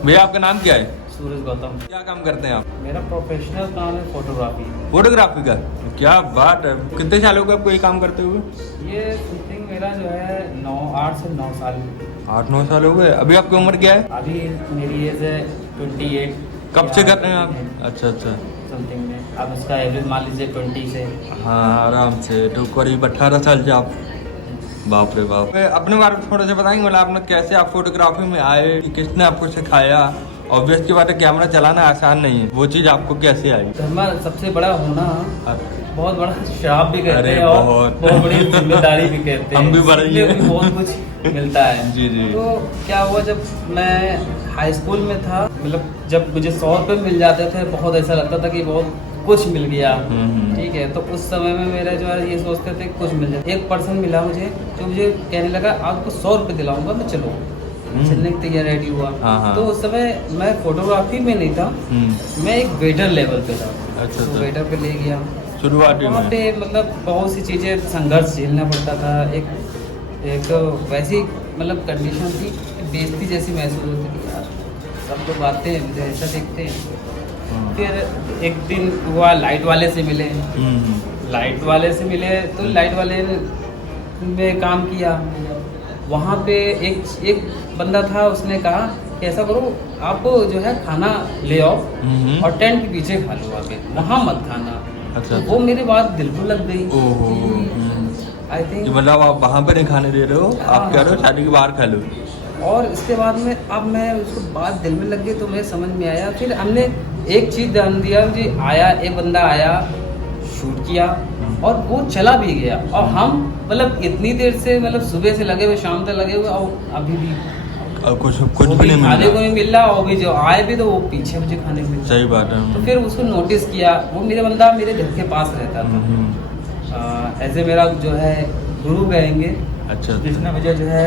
भैया आपका नाम क्या है? सूरज गौतम। क्या काम करते हैं आप? मेरा प्रोफेशनल काम है फोटोग्राफी। फोटोग्राफी का? क्या बात है। कितने साल हो गए आपको ये काम करते हुए? ये समथिंग मेरा जो है 8 से 9 साल। 8-9 साल हो गए। अभी आपकी उम्र क्या है? अभी मेरी एज है 28। कब से कर रहे हैं आप? अच्छा अच्छा। समथिंग में अब उसका एवरेज मान लीजिए 20 से। हाँ आराम से तो करीब 18 साल से आप। बाप रे बाप। अपने बारे में थोड़ा सा बताएंगे, मतलब आपने कैसे आप फोटोग्राफी में आए, किसने आपको सिखाया? ऑब्वियस की बात है कहना चलाना आसान नहीं है, वो चीज़ आपको कैसे आई? धर्मा सबसे बड़ा होना बहुत बड़ा श्राप भी कहते अरे हैं और बहुत बहुत बड़ी जिम्मेदारी भी कहते हैं। हम भी बड़े ही हैं। इसलिए भी बहुत कुछ मिलता है। जी जी। तो क्या हुआ जब मैं हाई स्कूल में था, मतलब जब मुझे 100 रुपये मिल जाते थे बहुत ऐसा लगता था कि बहुत कुछ मिल गया। ठीक है, तो उस समय में मेरा जो है ये सोचते थे कुछ मिल जाए। एक पर्सन मिला मुझे जो मुझे कहने लगा आपको 100 रुपये दिलाऊंगा, मैं चलो चलने के लिए रेडी हुआ। हाँ। तो उस समय मैं फोटोग्राफी में नहीं था, मैं एक वेटर लेवल पे था। अच्छा तो वेटर पे ले गया शुरुआती वहाँ में। पे, मतलब बहुत सी चीज़ें संघर्ष झेलना पड़ता था। एक वैसी मतलब कंडीशन थी कि बेइज्जती जैसी महसूस होती थी यार, सब लोग आते हैं मुझे ऐसा देखते हैं। फिर एक दिन हुआ लाइट वाले से मिले। लाइट वाले से मिले तो लाइट वाले में काम किया। वहाँ पे एक बंदा था, उसने कहा कि ऐसा करो आप जो है खाना ले आओ और टेंट के पीछे खा लो, आगे वहाँ मत खाना। अच्छा। तो वो मेरी बात दिल को लग गई। आई थिंक मतलब आप वहाँ पे नहीं खाने दे रहे हो, आप कह रहे हो शादी के बाहर खा लो। और इसके बाद में अब मैं उसको बात दिल में लग गई तो मुझे समझ में आया। फिर हमने एक चीज़ ध्यान दिया, मुझे आया एक बंदा आया, शूट किया और वो चला भी गया। और हम मतलब इतनी देर से, मतलब सुबह से लगे हुए शाम तक लगे हुए और अभी भी कुछ भी नहीं खाने को मिला। नहीं मिल रहा। और भी जो आए भी तो वो पीछे मुझे खाने को मिल रहा। सही बात है। तो फिर उसको नोटिस किया। वो मेरा बंदा मेरे घर के पास रहता था। ऐसे मेरा जो है गुरु कहेंगे, अच्छा। जिसने मुझे जो है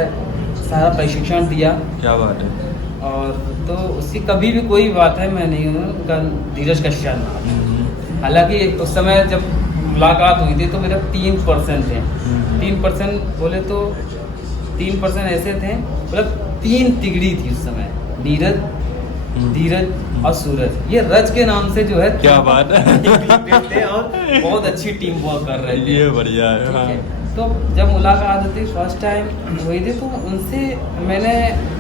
सारा प्रशिक्षण दिया। क्या बात है। और तो उसकी कभी भी कोई बात है मैं नहीं हूँ, उनका धीरज कश्यप नाम। हालांकि उस समय जब मुलाकात हुई थी तो मेरा 3% थे। 3% बोले तो 3% ऐसे थे, मतलब 3 तिगड़ी थी उस समय, नीरज, धीरज और सूरज। ये रज के नाम से जो है क्या बात है। थे और बहुत अच्छी टीम वर्क कर रहे थे। ये बढ़िया है। ठीक हाँ। है, तो जब मुलाकात होती फर्स्ट टाइम हुई थी तो उनसे मैंने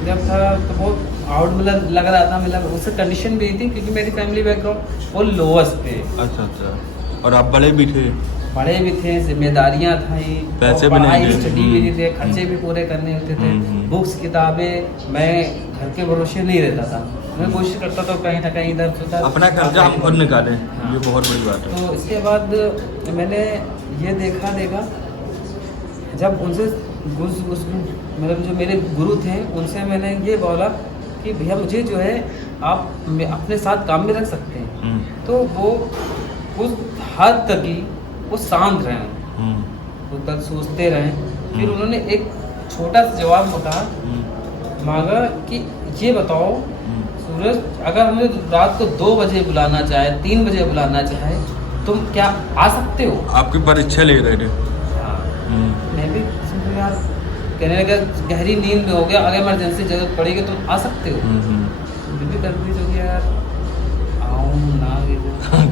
जब था तो बहुत आउट मतलब लग रहा था, मतलब उससे कंडीशन भी थी क्योंकि मेरी फैमिली बैकग्राउंड वो लोअर्स थे। अच्छा अच्छा। और आप बड़े भी थे? बड़े भी थे, जिम्मेदारियां थी, पैसे भी नहीं पढ़ाई थे। स्टडी भी नहीं थे, खर्चे भी पूरे करने होते थे। बुक्स किताबें, मैं घर के भरोसे नहीं रहता था। मैं कोशिश करता था कहीं ना कहीं इधर से उधर अपना खर्चा हम खुद निकालें। हाँ। ये बहुत बड़ी बात है। तो इसके बाद मैंने ये देखा जब उनसे मतलब जो मेरे गुरु थे उनसे मैंने ये बोला कि भैया मुझे जो है आप अपने साथ काम में रख सकते हैं। तो वो उस हद तक ही वो शांत रहे, उस तक सोचते रहे। फिर उन्होंने एक छोटा सा जवाब मांगा कि ये बताओ सूरज, अगर हमें रात को 2 बजे बुलाना चाहे, 3 बजे बुलाना चाहे, तुम क्या आ सकते हो? आपकी परीक्षा ले रहे थे। मैं भी यार कहने लगा, गहरी नींद में हो गया, अगर इमरजेंसी जरूरत पड़ेगी तो आ सकते हो। भी कंफ्यूज हो गया यार, आऊँ ना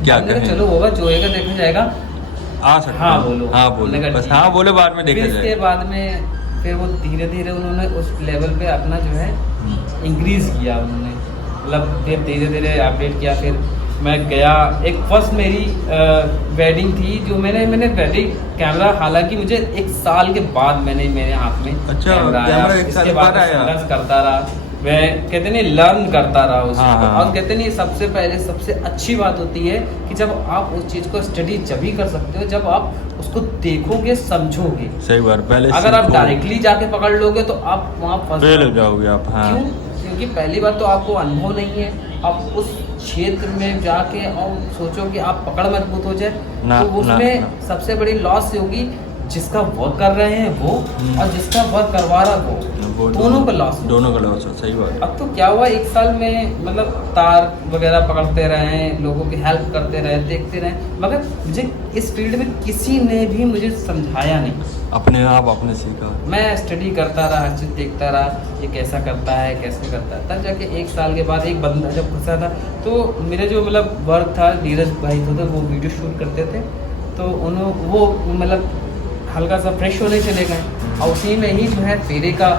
क्या करें? चलो होगा जो होगा देखा जाएगा। आ सकते। हाँ बोलो, हाँ बोलो, बस हाँ बोले, बाद में देखा फिर इसके जाएगा। बाद में फिर वो धीरे धीरे उन्होंने उस लेवल पे अपना जो है इंक्रीज किया उन्होंने, मतलब फिर धीरे धीरे अपडेट किया। फिर मैं गया, एक फर्स्ट मेरी वेडिंग थी जो मैंने वेडिंग कैमरा, हालांकि मुझे 1 साल के बाद मैंने मेरे हाथ में अच्छा, कैमरा कैमरा 1 साल इसके बाद बाद आया। संघर्ष करता रहा, मैं कहते नहीं लर्न करता रहा उसको। हाँ। और कहते नहीं सबसे पहले सबसे अच्छी बात होती है कि जब आप उस चीज़ को स्टडी जब ही कर सकते हो जब आप उसको देखोगे, समझोगे। सही बात। पहले अगर आप सीखो। डायरेक्टली जाके पकड़ लोगे तो आप वहाँ फंस फेल हो जाओगे आप। हाँ। क्यों? क्योंकि पहली बात तो आपको अनुभव नहीं है। आप उस क्षेत्र में जाके और सोचो कि आप पकड़ मजबूत हो जाए ना, तो उसमें ना। सबसे बड़ी लॉस होगी। जिसका वर्क कर रहे हैं वो और जिसका वर्क करवा रहा वो दोनों का लॉस। दोनों का लॉस है, सही बात है। अब तो क्या हुआ, एक साल में मतलब तार वगैरह पकड़ते रहे, लोगों की हेल्प करते रहे, देखते रहे, मगर मुझे इस फील्ड में किसी ने भी मुझे समझाया नहीं। अपने आप आपने सीखा। मैं स्टडी करता रहा, हर चीज़ देखता रहा, ये कैसा करता है कैसे करता है। तब जाके एक साल के बाद एक बंदा जब फंसा था, तो मेरे जो मतलब वर्क था, नीरज भाई थे वो वीडियो शूट करते थे, तो उन्होंने वो मतलब हल्का सा फ्रेश होने चले गए और उसी में ही जो है फेरे का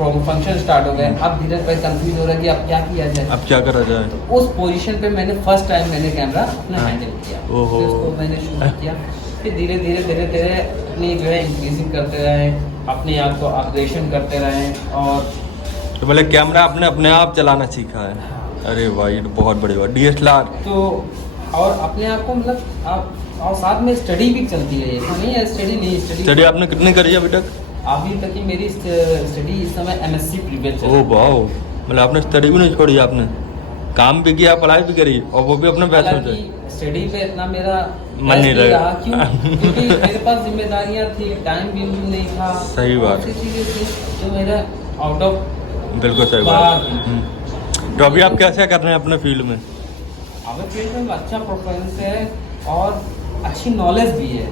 फंक्शन स्टार्ट हो गया। अब धीरज भाई कंफ्यूज हो रहा है कि अब क्या किया जाए, अब क्या करा जाए। तो उस पोजीशन पे मैंने फर्स्ट टाइम मैंने कैमरा अपना हैंडल किया, ओहो। फिर उसको मैंने शूट किया, फिर धीरे धीरे अपनी जो है इंक्रीजिंग करते रहे, अपने आप को अपग्रेडेशन करते रहे। और तो बोले कैमरा आपने अपने आप चलाना सीखा है। अरे भाई ये तो बहुत बड़ी बात। DSLR तो और अपने आप को मतलब आप और साथ में स्टडी भी चलती है, नहीं है स्टडी नहीं, स्टडी आपने कितनी करी है अभी तक। अभी तक की मेरी स्टडी इस समय MSc प्रीवियस ओह वाह, मतलब आपने स्टडी भी नहीं छोड़ी, आपने काम भी किया, पढ़ाई भी करी, और वो भी अपने पैसों से। स्टडी पे इतना मेरा मन नहीं रहा, क्यों? क्योंकि मेरे पास जिम्मेदारियां थी, टाइम भी नहीं था। सही बात। ऐसी चीजें थी जो मेरा आउट ऑफ बिल्कुल सही बात। तो अभी आप क्या कर रहे हैं अपने फील्ड में। अब फील्ड में अच्छा परफॉर्मेंस है और अच्छी नॉलेज भी है।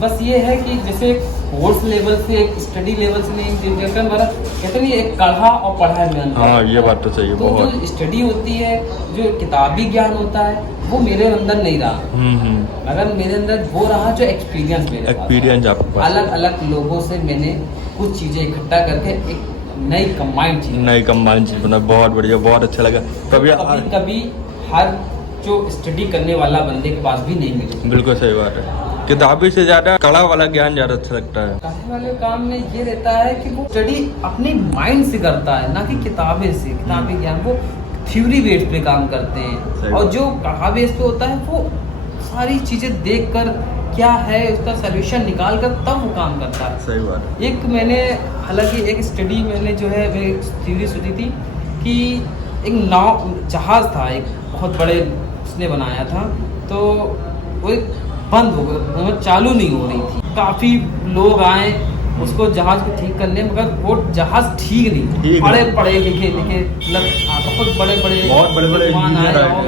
बस ये है कि जैसे कोर्स लेवल से, एक स्टडी लेवल से नहीं, कहते नहीं एक कढ़ा और पढ़ाई में अंतर। हाँ ये बात तो सही है। तो बहुत जो स्टडी होती है, जो किताबी ज्ञान होता है, वो मेरे अंदर नहीं रहा। अगर मेरे अंदर वो रहा जो एक्सपीरियंस मेरे एक्सपीरियंस आपके पास। अलग अलग लोगों से मैंने कुछ चीजें इकट्ठा करके एक नई कंबाइंड चीज बना। बहुत बढ़िया, बहुत अच्छा लगा। कभी हर जो स्टडी करने वाला बंदे के पास भी नहीं मिले। बिल्कुल सही बात है। किताबी से ज्यादा कला वाला ज्ञान ज्यादा अच्छा लगता है। कला वाले काम में ये रहता है कि वो स्टडी अपने माइंड से करता है, ना कि किताबें से। किताबी ज्ञान वो थ्योरी बेस पे काम करते हैं, और जो कला बेस पे होता है वो सारी चीजें देख कर क्या है उसका सोल्यूशन निकाल कर तब वो काम करता है। सही बात है। एक मैंने हालांकि एक स्टडी मैंने जो है थ्योरी सुनी थी कि एक नाव जहाज था, एक बहुत बड़े उसने बनाया था, तो वो एक बंद हो गया, चालू नहीं हो रही थी। काफी लोग आए उसको जहाज को ठीक करने, मगर वो जहाज ठीक नहीं। पढ़े लिखे मतलब बहुत बड़े बड़े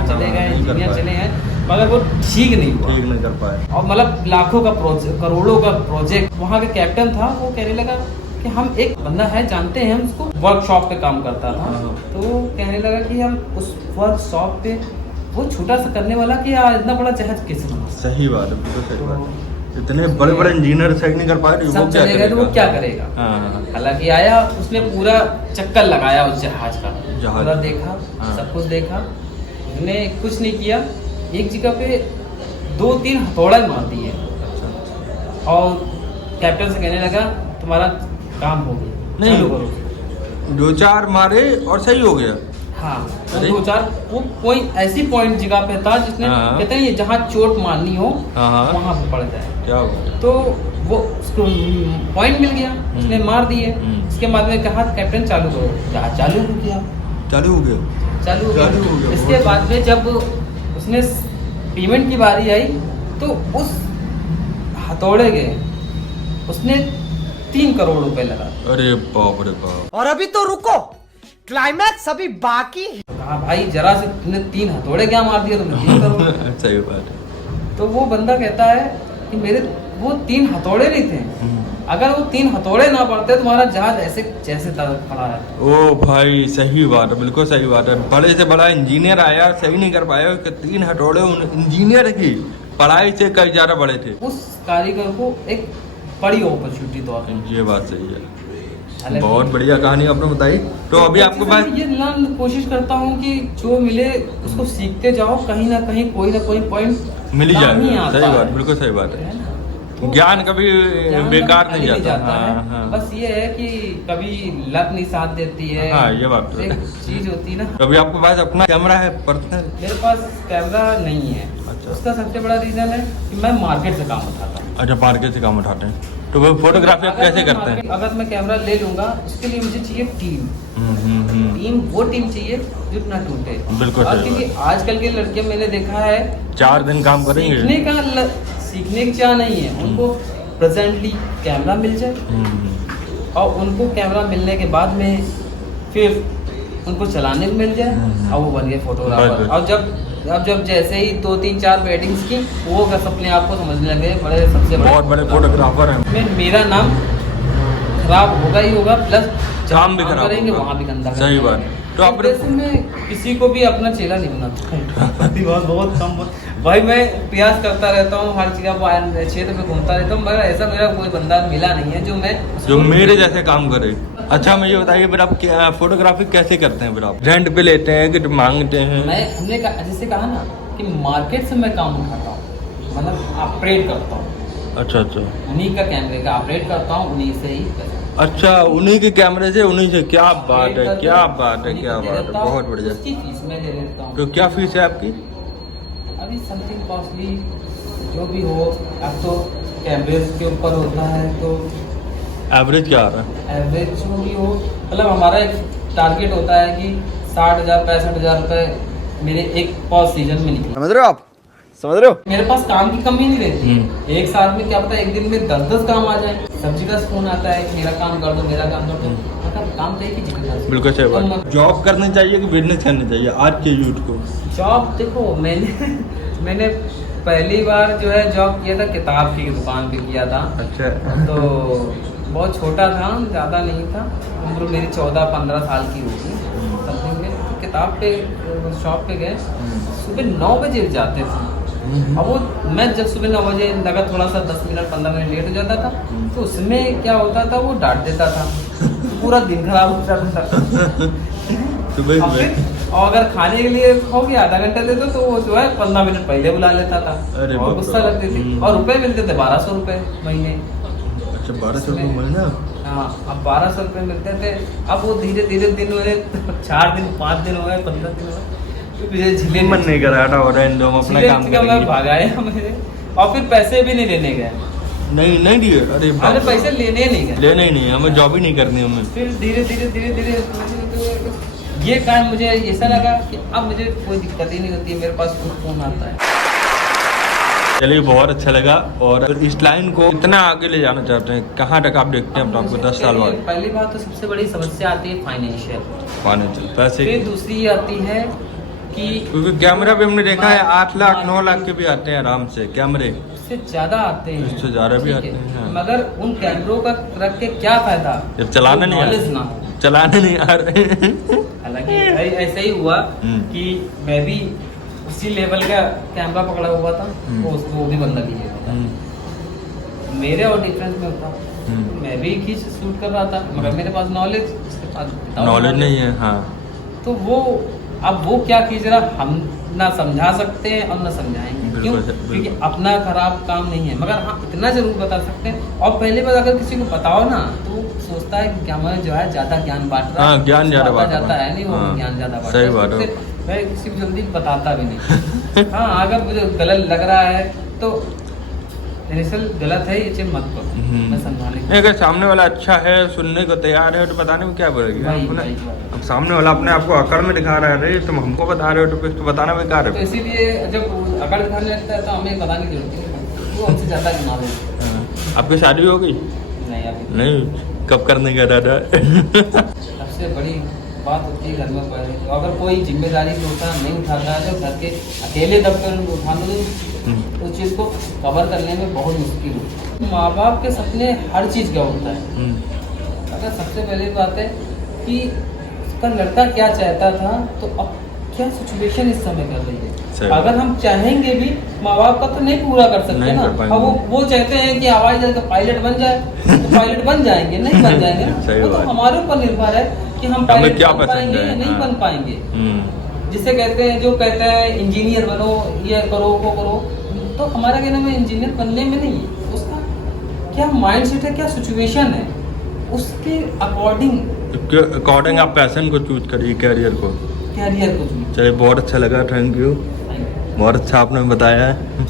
चले गए, इंजीनियर चले हैं, मगर वो ठीक नहीं कर पाए। और मतलब लाखों का प्रोजेक्ट, करोड़ों का प्रोजेक्ट। वहाँ का कैप्टन था, वो कहने लगा कि हम एक बंदा है जानते हैं, हम उसको वर्कशॉप पे काम करता था, तो वो कहने लगा कि हम उस वर्कशॉप पे वो छोटा सा करने वाला कि यार इतना बड़ा जहाज कैसे बना। सही बात है, बिल्कुल सही बात। इतने बड़े बड़े इंजीनियर सही नहीं कर पाए, तो वो क्या करेगा। हालांकि आया, उसने पूरा चक्कर लगाया उस जहाज का, पूरा देखा, सब कुछ देखा, उसने कुछ नहीं किया, एक जगह पे 2-3 हथौड़ा मार दिए और कैप्टन से कहने लगा तुम्हारा काम हो गया, नहीं चलो करो। 2-4 मारे और सही हो गया। हाँ, 2-4 वो पॉइंट ऐसी पॉइंट जगह पे था जिसने कहते हैं ये जहाँ चोट मारनी हो वहाँ पे पड़ जाए। क्या हुआ? तो वो उसको पॉइंट मिल गया, उसने मार दिए। इसके बाद में कहा कैप्टन चालू करो, जहाज चालू हो गया। इसके बाद में जब उसने पेमेंट की बारी आई तो उस हथौड़े के उसने 3 करोड़ रुपए लगा। अरे बाप रे बाप। और अभी तो रुको, क्लाइमैक्स अभी बाकी है। कहा भाई जरा से तुमने 3 हथौड़े क्या मार दिया, तुमने 3 करोड़। सही बात है। तो वो बंदा कहता है कि मेरे वो 3 हथौड़े नहीं थे, अगर वो 3 हथौड़े ना पड़ते तुम्हारा जहाज ऐसे जैसे खड़ा है। ओ भाई सही बात है, बिल्कुल सही बात है। बड़े से बड़ा इंजीनियर आया, सही नहीं कर पाया कि 3 हथौड़े इंजीनियर की पढ़ाई से कई ज्यादा बड़े थे। उस कारीगर को एक बड़ी अपॉर्चुनिटी तौर पे। ये बात सही है। बहुत बढ़िया कहानी आपने बताई। तो अभी आपके पास ये कोशिश करता हूँ कि जो मिले उसको सीखते जाओ, कहीं ना कहीं कोई ना कोई पॉइंट मिल जाए। सही बात, बिल्कुल सही बात है। ज्ञान कभी बेकार नहीं जाता। हाँ। बस ये है कि कभी लक नहीं साथ देती है। हाँ, ये बात तो एक चीज होती है ना। कभी आपके पास अपना कैमरा है पर्सनल? मेरे पास कैमरा नहीं है। अच्छा। उसका सबसे बड़ा रीजन है कि मैं मार्केट से काम उठाता हूँ। अच्छा, मार्केट से काम उठाते हैं। तो वो फोटोग्राफी आप कैसे करते हैं? अगर मैं कैमरा ले लूंगा उसके लिए मुझे चाहिए टीम। वो टीम चाहिए जो ना टूटे। बिल्कुल सही। क्योंकि आजकल के लड़के मैंने देखा है 4 दिन काम करेंगे, सीखने की चाह नहीं है उनको, प्रेजेंटली कैमरा मिल जाए और उनको कैमरा मिलने के बाद में फिर उनको चलाने को मिल जाए और वो बन गए फोटोग्राफर। और जब जैसे ही 2-3-4 वेडिंग्स की वो बस अपने आप को समझने लगे बड़े सबसे बहुत बड़े फोटोग्राफर हैं। मेरा नाम खराब होगा ही होगा, प्लस काम भी खराब करेंगे होगा। वहाँ भी गंदा सही बात। तो आप मैं किसी को भी अपना चेला नहीं बनाता बहुत कम भाई, मैं प्रयास करता रहता हूँ हर जगह क्षेत्र में घूमता रहता हूँ, मगर ऐसा मेरा कोई बंदा मिला नहीं है जो मेरे जैसे काम करे। अच्छा मुझे बताइए फिर आप क्या फोटोग्राफी कैसे करते हैं? फिर आप रेंट पे लेते हैं कि मांगते हैं? हमने जैसे कहा ना कि मार्केट से मैं काम उठाता हूँ, मतलब ऑपरेट करता हूँ। अच्छा उन्हीं का कैमरे का ऑपरेट करता हूँ, उन्हीं से ही। अच्छा, उन्हीं के कैमरे से उन्हीं से। क्या बात है, क्या बात है, क्या बात है, बहुत बढ़िया। उसकी फीस मैं दे देता हूँ। तो क्या फीस है आपकी? अभी समथिंग कॉस्टली जो भी हो, अब तो कैमरेज के ऊपर होता है, तो एवरेज क्या आ रहा है? एवरेज जो भी हो, मतलब हमारा एक टारगेट होता है कि 60,000-65,000 रुपए मेरे एक पॉज सीजन में निकले। समझ रहे हो आप? समझ रहे हो? मेरे पास काम की कमी नहीं रहती। एक साल में क्या पता एक दिन में 10-10 काम आ जाए। सब्जी का फोन आता है कि मेरा काम कर दो, मेरा काम कर दो, मतलब काम चाहिए कि जितना। बिल्कुल सही बात। जॉब करनी चाहिए कि बिजनेस करनी चाहिए आज के यूथ को? जॉब देखो, मैंने पहली बार जो है जॉब किया था किताब की दुकान पे किया था। अच्छा। तो बहुत छोटा था, ज़्यादा नहीं था, उम्र मेरी 14-15 साल की होगी समथिंग में। तो किताब पे शॉप पे गए, सुबह 9 बजे जाते थे। अब वो मैं जब सुबह 9 बजे लगा थोड़ा सा 10 मिनट 15 मिनट लेट हो जाता था, तो उसमें क्या होता था वो डांट देता था, पूरा दिन खराब हो जाता था। और अगर खाने के लिए कहोगे आधा घंटा दे दो, तो वो जो है 15 मिनट पहले बुला लेता था और गुस्सा लगती थी। और रुपए मिलते थे 1200 रुपए महीने। अच्छा, 1200 रुपये महीना? हाँ, अब 1200 रुपये मिलते थे। अब वो धीरे धीरे दिन हुए, 4 दिन 5 दिन हो गए, 15 दिन हो गए, झिले मन नहीं कर रहा था और अपना काम करेंगे। भगाया मेरे, और फिर पैसे भी नहीं लेने गए। नहीं दिए? अरे पैसे लेने नहीं गए, लेने ही नहीं, हमें जॉब ही नहीं करनी हमें। फिर धीरे धीरे ये काम मुझे ऐसा लगा कि अब मुझे कोई दिक्कत ही नहीं होती है, मेरे पास फोन आता है। चलिए, बहुत अच्छा लगा। और इस लाइन को इतना आगे ले जाना चाहते हैं, कहाँ तक आप देखते हैं अपना आपको 10 साल बाद? पहली बात तो सबसे बड़ी समस्या आती है फाइनेंशियल पैसे। फिर दूसरी आती है कि क्योंकि कैमरा भी हमने देखा है 8 लाख 9 लाख के भी आते हैं आराम से कैमरे, इससे ज्यादा आते हैं, इससे ज्यादा भी आते हैं। हाँ। मगर उन कैमरों का रख के क्या फायदा जब चलाना नहीं आ रहे। हालांकि ऐसा ही हुआ कि मैं भी उसी लेवल का कैमरा पकड़ा हुआ था, तो उसको वो भी बंदा लिए मेरे और डिफरेंस में होता। मैं भी खींच शूट कर रहा था, मगर मेरे पास नॉलेज नहीं है। हाँ, तो वो अब वो क्या खींच रहा हम ना समझा सकते हैं और ना समझाएंगे। क्यों? क्योंकि अपना खराब काम नहीं है, मगर हाँ इतना जरूर बता सकते हैं। और पहले बार अगर किसी को बताओ ना, तो वो सोचता है कि कैमरा जो है ज्यादा ज्ञान बांट रहा है, ज्ञान ज्यादा जाता है नहीं, वो ज्ञान ज्यादा बांट सही बात है। मैं किसी को जल्दी बताता भी नहीं। हाँ, अगर मुझे गलत लग रहा है तो दरअसल गलत है, ये चीज मत करो, मैं समझाने की। अगर सामने वाला अच्छा है, सुनने को तैयार है, तो बताने में क्या बुराई है? अब सामने वाला अपने आप को अकड़ में दिखा रहा है, तुम हमको बता रहे हो, तो फिर तो बताना बेकार है। तो इसीलिए जब अकड़ दिखाने लगता है तो हमें बताने की जरूरत नहीं, वो हमसे ज्यादा गिना देते। आपकी शादी हो गई? नहीं, अभी नहीं। कब करने का इरादा? सबसे बड़ी बात होती है घर में पहले, तो अगर कोई जिम्मेदारी नहीं उठाता है, तो घर के अकेले दफ्तर में उठाने तो उस चीज़ को कवर करने में बहुत मुश्किल होती है। माँ बाप के सपने हर चीज़ का होता है। अगर सबसे पहली बात है कि उसका लड़का क्या चाहता था, तो अब क्या सिचुएशन इस समय कर रही है। अगर हम चाहेंगे भी, माँ बाप का तो नहीं पूरा कर सकते ना। अब वो चाहते हैं कि हवाई जहाज का पायलट बन जाए, तो पायलट बन जाएंगे? नहीं बन जाएंगे ना। वो तो हमारे ऊपर निर्भर है कि हम पायलट बन पाएंगे या नहीं बन पाएंगे। जिसे कहते हैं, जो कहते हैं इंजीनियर बनो, ये करो, वो करो, तो हमारा कहना में इंजीनियर बनने में नहीं है, उसका क्या माइंडसेट है, क्या सिचुएशन है, उसके अकॉर्डिंग आप पैशन को चूज करिए, कैरियर को चूज। चलिए, बहुत अच्छा लगा, थैंक यू, बहुत अच्छा आपने बताया है।